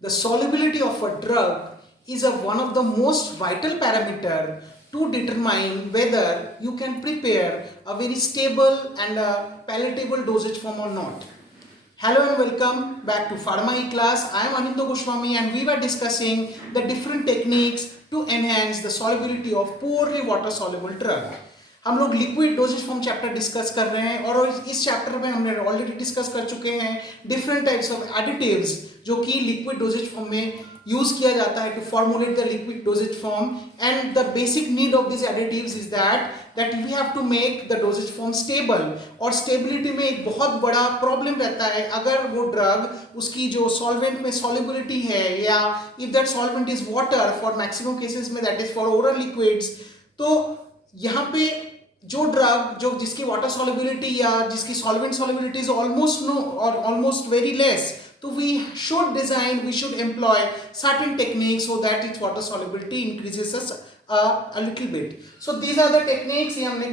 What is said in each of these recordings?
The solubility of a drug is one of the most vital parameter to determine whether you can prepare a very stable and a palatable dosage form or not. Hello and welcome back to Pharma E-Class. I am Anindya Goswami and we were discussing the different techniques to enhance the solubility of poorly water soluble drug. हम लोग liquid dosage form chapter discuss कर रहे हैं और इस chapter में हमने already discuss कर चुके हैं डिफरेंट टाइप्स ऑफ एडिटिव्स जो कि लिक्विड डोजेज फॉर्म में यूज किया जाता है to formulate the liquid dosage form and the basic need of this additives is that we have to make the dosage form stable. और stability में एक बहुत बड़ा प्रॉब्लम रहता है अगर वो ड्रग उसकी जो सॉल्वेंट में सॉल्युबिलिटी है या if that solvent is water for maximum cases में that is for oral liquids. तो यहाँ पे जो ड्रग जो जिसकी वाटर सॉल्युबिलिटी या जिसकी solvent solubility is almost no और ऑलमोस्ट वेरी लेस, तो we should employ certain techniques so that its water solubility increases a little bit. So these are the techniques ये हमने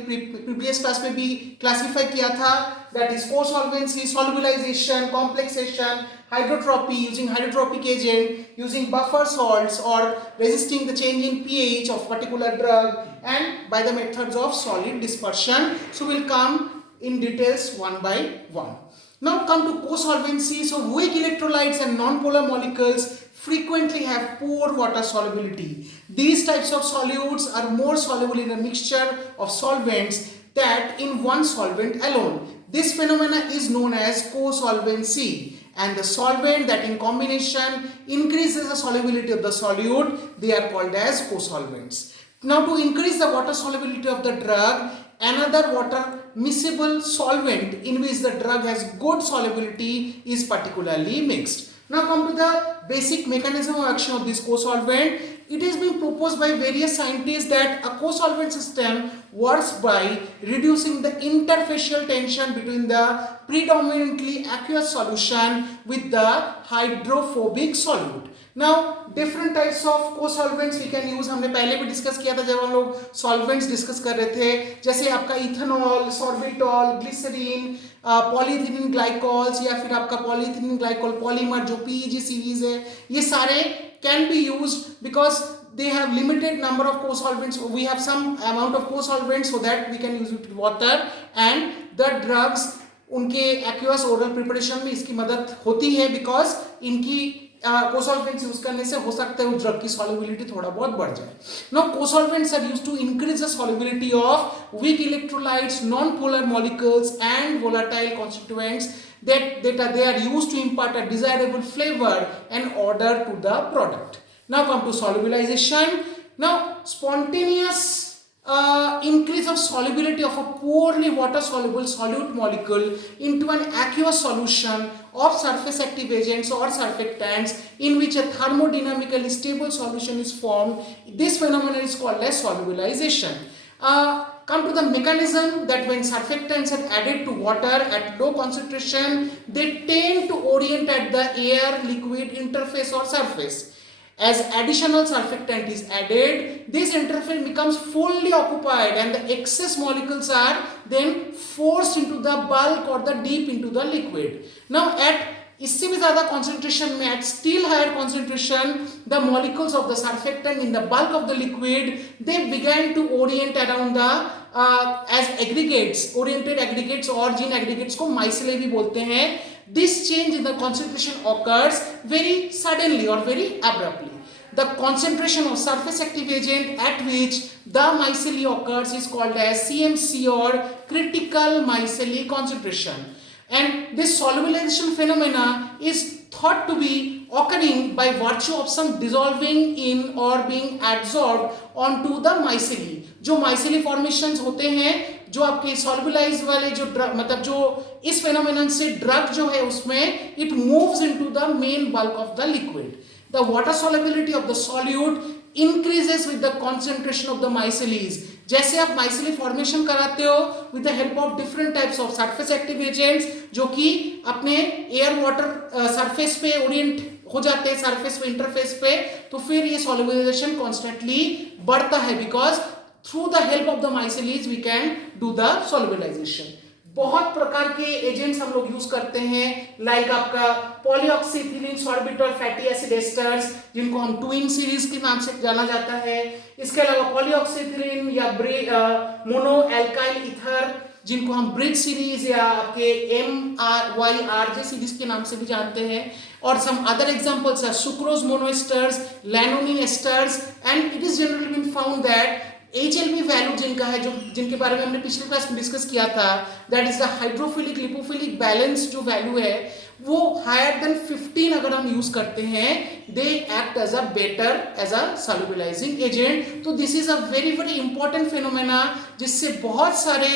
previous class में भी classify किया था, that is co-solvency, solubilization, complexation, hydrotrophy using hydrotropic agent, using buffer salts or resisting the change in pH of particular drug, and by the methods of solid dispersion. So we'll come in details one by one. Now come to co-solvency. So weak electrolytes and non-polar molecules frequently have poor water solubility. These types of solutes are more soluble in a mixture of solvents than in one solvent alone. This phenomena is known as co-solvency, and the solvent that in combination increases the solubility of the solute, they are called as co-solvents. Now to increase the water solubility of the drug, another water miscible solvent in which the drug has good solubility is particularly mixed. Now come to the basic mechanism of action of this co-solvent. It has been proposed by various scientists that a co-solvent system works by reducing the interfacial tension between the predominantly aqueous solution with the hydrophobic solute. Now different types of co-solvents we can use. हमने पहले भी discuss किया था जब हम लोग solvents discuss कर रहे थे, जैसे आपका ethanol, sorbitol, glycerine, polyethylene glycols या फिर आपका पॉलीइथिलीन ग्लाइकॉल पॉलीमर जो पीईजी सीरीज है, ये सारे can be used because they have limited number of co-solvents. We have some amount of co-solvents so that we can use it with water, and the drugs उनके aqueous oral preparation में इसकी मदद होती है because इनकी co-solvents use करने से हो सकता है उस ड्रग की solubility थोड़ा बहुत बढ़ जाए. Now co-solvents are used to increase the solubility of weak electrolytes, non-polar molecules and volatile constituents that they are used to impart a desirable flavor and odor to the product. Now come to solubilization. Now spontaneous increase of solubility of a poorly water soluble solute molecule into an aqueous solution of surface active agents or surfactants in which a thermodynamically stable solution is formed. This phenomenon is called as solubilization. Come to the mechanism that when surfactants are added to water at low concentration, they tend to orient at the air liquid interface or surface. As additional surfactant is added, this interface becomes fully occupied and the excess molecules are then forced into the bulk or the deep into the liquid. Now at इससे भी ज़्यादा concentration में, at still higher concentration, the molecules of the surfactant in the bulk of the liquid, they began to orient around the as aggregates, oriented aggregates or gene aggregates को micelle भी बोलते हैं. This change in the concentration occurs very suddenly or very abruptly. The concentration of surface active agent at which the micelle occurs is called as CMC or critical micelle concentration. And this solubilization phenomena is thought to be occurring by virtue of some dissolving in or being adsorbed onto the micelle. जो micelle formations होते हैं जो आपके solubilize वाले जो drug मतलब जो इस phenomenon से ड्रग जो है उसमें it moves into the main bulk of the liquid. The water solubility of the solute increases with the concentration of the micelles. जैसे आप माइसेली फॉर्मेशन कराते हो with the help of different types of surface active agents जो कि अपने air water surface पे Orient हो जाते हैं, सरफेस पे इंटरफेस पे, तो फिर ये सॉल्युबलाइजेशन कॉन्स्टेंटली बढ़ता है because through the help of the micelles we can do the solubilisation. बहुत प्रकार के एजेंट्स हम लोग यूज करते हैं, लाइक आपका पॉलीऑक्सीथिलीन सॉर्बिटल फैटी एसिड एस्टर्स, जिनको हम ट्विन सीरीज के नाम से जाना जाता है। इसके अलावा पॉलीऑक्सीथिलीन या मोनो एल्काइल ईथर, जिनको हम ब्रिज सीरीज या आपके MYRJ सीरीज के नाम से भी जानते हैं। और some other examples are sucrose monoesters, lanolin esters, and it is generally been found that HLB value जिनका है, जो जिनके बारे में हमने पिछले क्लास में डिस्कस किया था, that is the hydrophilic lipophilic balance जो वैल्यू है वो हायर देन 15 अगर हम यूज करते हैं, they act as a better as a solubilising agent. तो this is a very very important phenomena, जिससे बहुत सारे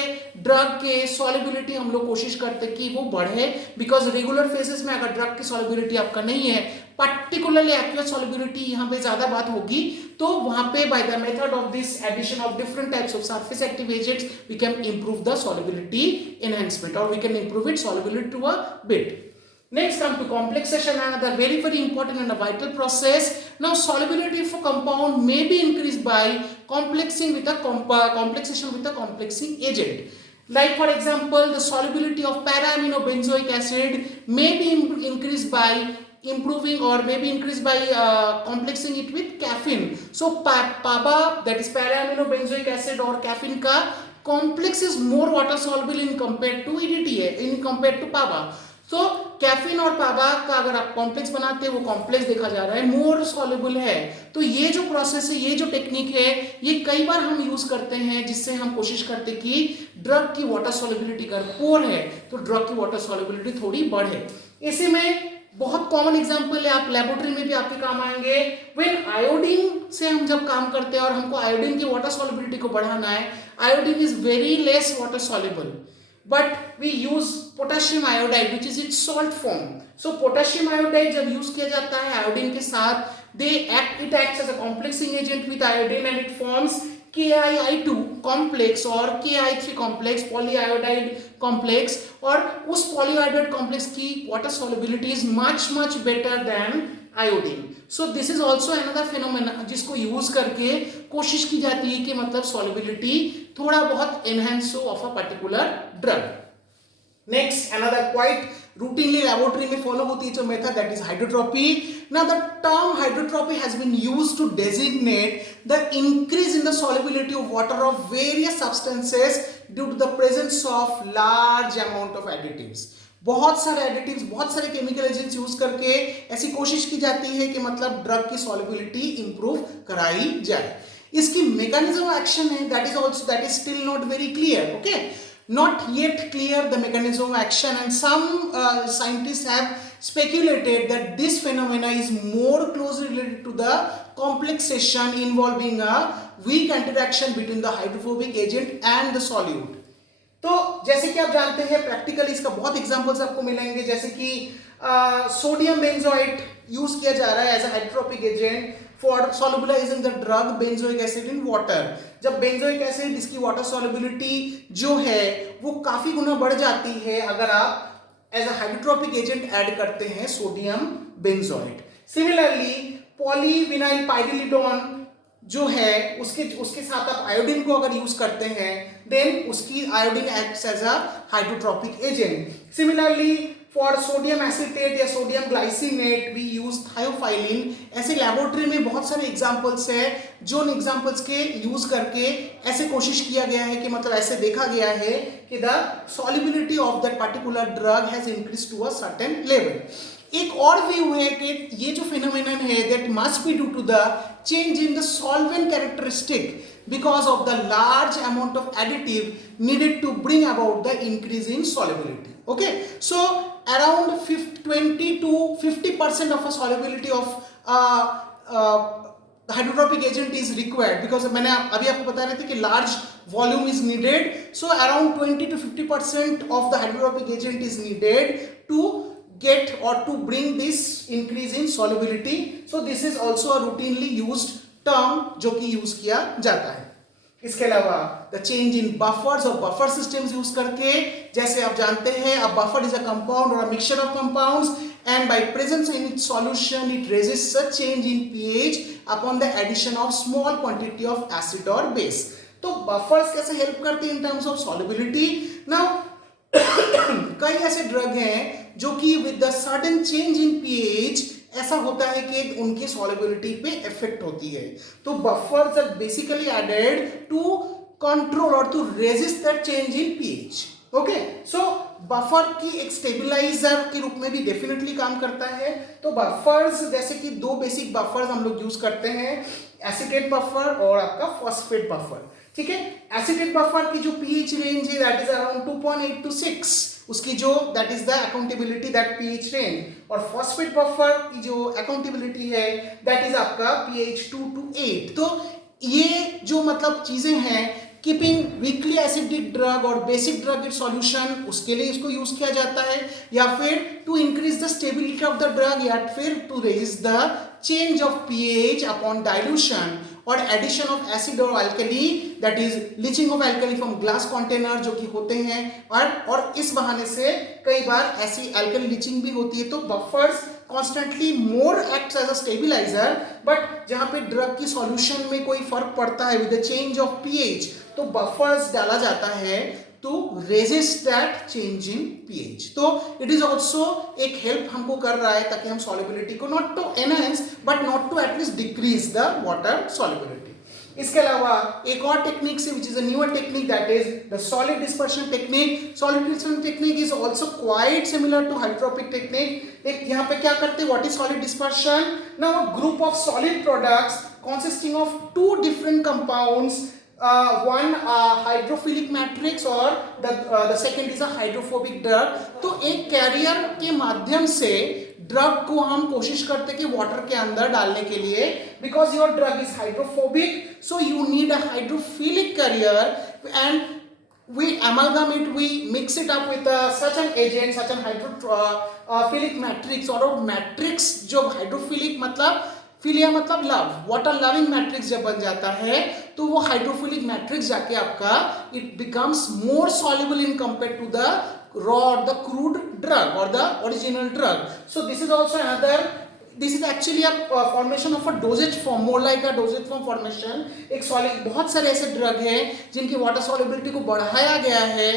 ड्रग के सॉल्युबिलिटी हम लोग कोशिश करते हैं कि वो बढ़े, बिकॉज रेगुलर फेजेस में अगर ड्रग की सॉल्युबिलिटी आपका नहीं है, पर्टिकुलरली एक्यूएस सॉल्युबिलिटी यहाँ पे ज्यादा बात होगी, तो वहां पे by the method of this addition of different types of surface active agents we can improve the solubility enhancement, और we can improve it solubility to a bit. Next come to complexation, another very very important and a vital process. Now solubility of a compound may be increased by complexing with a complexation with a complexing agent. Like for example, the solubility of para-aminobenzoic acid may be increased by improving or may be increased by complexing it with caffeine. So PABA, that is para-aminobenzoic acid or caffeine का complex is more water soluble in compared to EDTA, in compared to PABA. तो caffeine और पाबा का अगर आप complex बनाते हैं, वो complex देखा जा रहा है मोर सॉल्युबल है। तो ये जो प्रोसेस है, ये जो टेक्निक है, ये कई बार हम यूज करते हैं, जिससे हम कोशिश करते हैं कि ड्रग की वाटर सॉल्युबिलिटी अगर पोर है तो ड्रग की वाटर सॉल्युबिलिटी थोड़ी बढ़े। इसी में बहुत कॉमन एग्जांपल है, आप लेबोरेटरी में भी आपके काम आएंगे। व्हेन आयोडीन से हम जब काम करते हैं और हमको आयोडीन की वाटर सॉल्युबिलिटी को बढ़ाना है, iodine is very less water soluble, but we use potassium iodide which is its salt form. So potassium iodide जब यूज किया जाता है आयोडीन के साथ, it acts as a complexing agent with iodine and it forms KiI2 complex or KI3 complex polyiodide complex, और उस polyiodide complex की water solubility is much much better than iodine. So this is also another phenomena जिसको use करके कोशिश की जाती है कि मतलब solubility थोड़ा बहुत enhance हो of a particular drug. Next, another quite routinely laboratory में follow होती है जो method, that is hydrotrophy. Now the term hydrotrophy has been used to designate the increase in the solubility of water of various substances due to the presence of large amount of additives. बहुत सारे additives, बहुत सारे chemical agents use करके ऐसी कोशिश की जाती है कि मतलब ड्रग की सॉल्युबिलिटी इंप्रूव कराई जाए। इसकी मैकेनिज्म एक्शन है, that is still not very clear, okay, not yet clear the mechanism of action, and some scientists have speculated that this phenomena is more closely related to the complexation involving a weak interaction between the hydrophobic agent and the solute. तो जैसे कि आप जानते हैं practically इसका बहुत examples आपको मिलेंगे, जैसे कि सोडियम बेंजोएट यूज किया जा रहा है as a hydrotropic agent for solubilizing the drug benzoic acid in water. जब बेंजोइक एसिड, इसकी वाटर सॉल्युबिलिटी जो है वो काफी गुना बढ़ जाती है अगर आप as a hydrotropic agent add करते हैं सोडियम बेंजोएट। सिमिलरली पॉलीविनाइल पाइरिलिडोन जो है उसके साथ आप आयोडीन को अगर यूज करते हैं, देन उसकी iodine acts as a hydrotropic agent. Similarly for sodium acetate या sodium glycinate we use theophylline. ऐसे लेबोरेटरी में बहुत सारे एग्जांपल्स है, जो उन एग्जांपल्स के यूज करके ऐसे कोशिश किया गया है कि मतलब ऐसे देखा गया है कि the solubility of that particular drug has increase to a certain level. एक और व्यू है कि ये जो फिनोमेनन है that must be due to the change in the solvent characteristic because of the large amount of additive needed to bring about the increase in solubility. Okay, so around 20 to 50% of a solubility of hydrotrophic agent is required, because मैंने अभी आपको बता रहे थे कि large volume is needed, so around 20 to 50% of the hydrotrophic agent is needed to get or to bring this increase in solubility. So this is also a routinely used term जो कि use किया जाता है। इसके अलावा the change in buffers और buffer systems use करके, जैसे आप जानते हैं a buffer is a compound और a mixture of compounds and by presence in its solution it resists a change in pH upon the addition of small quantity of acid और base. तो buffers कैसे help करते हैं in terms of solubility? Now कई ऐसे drug हैं जो कि with the sudden change in pH ऐसा होता है कि उनकी सॉल्युबिलिटी पे इफेक्ट होती है. तो buffers are basically added to control और to resist that change in pH. Okay, so buffer की एक स्टेबिलाईजर के रूप में भी डेफिनेटली काम करता है. तो बफर्स जैसे कि दो बेसिक बफर्स हम लोग यूज करते हैं, एसीटेट बफर और आपका फॉस्फेट बफर. ठीक है, एसीटेट बफर की जो पीएच रेंज है दैट इज अराउंड 2.8 to 6, उसकी जो that is the accountability that pH range. और फॉस्फेट बफर की जो अकाउंटेबिलिटी है दैट इज आपका पीएच 2 to 8. तो ये जो मतलब चीजें हैं, कीपिंग वीकली एसिडिक ड्रग और बेसिक ड्रग इन सॉल्यूशन, उसके लिए इसको यूज किया जाता है, या फिर to increase the stability of the drug, या फिर to resist the change of pH upon dilution और एडिशन ऑफ एसिड और alkali, that is leaching of alkali from glass container जो कि होते हैं. और इस बहाने से कई बार ऐसी अल्कली लीचिंग भी होती है. तो buffers constantly more acts as a stabilizer, but जहां पे ड्रग की सॉल्यूशन में कोई फर्क पड़ता है with the change of pH, तो बफर्स डाला जाता है to resist that change in pH. तो इट इज ऑल्सो एक हेल्प हमको कर रहा है ताकि हम सॉल्युबिलिटी को not to enhance but not to at least decrease the water solubility. इसके अलावा एक और टेक्निक से, which is a newer technique, that is the solid dispersion technique. Solid dispersion technique is also quite similar to हाइड्रोट्रोपिक technique. एक यहाँ पे क्या करते हैं, what is solid dispersion? Now a group of solid products consisting of two different compounds, one hydrophilic matrix और the second is a hydrophobic drug. तो एक career के माध्यम से ड्रग को हम कोशिश करते कि वाटर के अंदर डालने के लिए, because your drug is hydrophobic, so you need a hydrophilic carrier, and we amalgamate, we mix it up with such an agent, such an hydrophilic matrix. और मैट्रिक्स जो हाइड्रोफिलिक मतलब फिलिया मतलब लव, वाटर लविंग मैट्रिक्स जब बन जाता है तो वो हाइड्रोफिलिक मैट्रिक्स जाके आपका it becomes more soluble in compare to the raw or the crude drug or the original drug. So this is also another, this is actually a formation of a dosage form, more like a dosage form formation. एक solid, बहुत सारे ऐसे drug हैं जिनकी water solubility को बढ़ाया गया है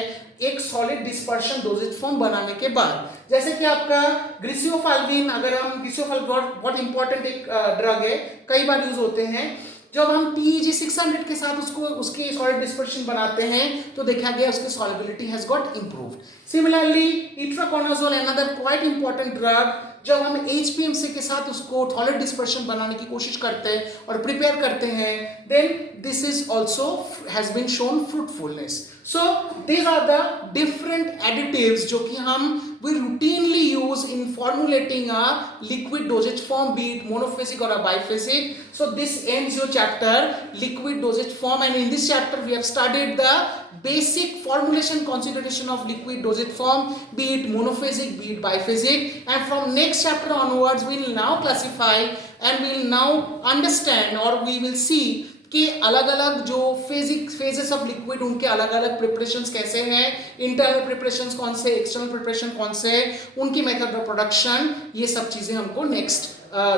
एक सॉलिड डिस्पर्शन डोजेज फॉर्म बनाने के बाद. जैसे कि आपका ग्लिसियोफाल्विन, अगर हम ग्लिसियोफाल्विन बहुत इंपॉर्टेंट एक ड्रग है, कई बार यूज होते हैं. जब हम PEG 600 के साथ उसकी सॉलिड डिस्पर्शन बनाते हैं तो देखा गया उसकी solubility has got improved. Similarly itraconazole, another quite important drug, जब हम HPMC के साथ उसको सॉलिड डिस्पर्शन बनाने की कोशिश करते हैं और प्रिपेयर करते हैं, then this is also has been shown fruitfulness. So these are the different additives जो कि हम we routinely use in formulating a liquid dosage form, be it monophasic or a biphasic. So this ends your chapter liquid dosage form, and in this chapter we have studied the basic formulation consideration of liquid dosage form, be it monophasic, be it biphasic, and from next chapter onwards we will now classify and we will now understand, or we will see कि अलग अलग जो phases of liquid उनके अलग अलग preparations कैसे हैं, internal preparations कौन से, एक्सटर्नल प्रिपरेशन कौन से, उनकी मेथड ऑफ प्रोडक्शन, ये सब चीजें हमको नेक्स्ट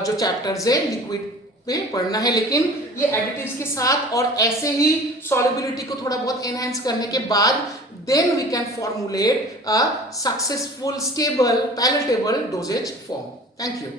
जो चैप्टर्स है लिक्विड पे पढ़ना है. लेकिन ये एडिटिव्स के साथ और ऐसे ही सॉल्युबिलिटी को थोड़ा बहुत एनहांस करने के बाद then we can formulate a successful stable palatable dosage form. Thank you.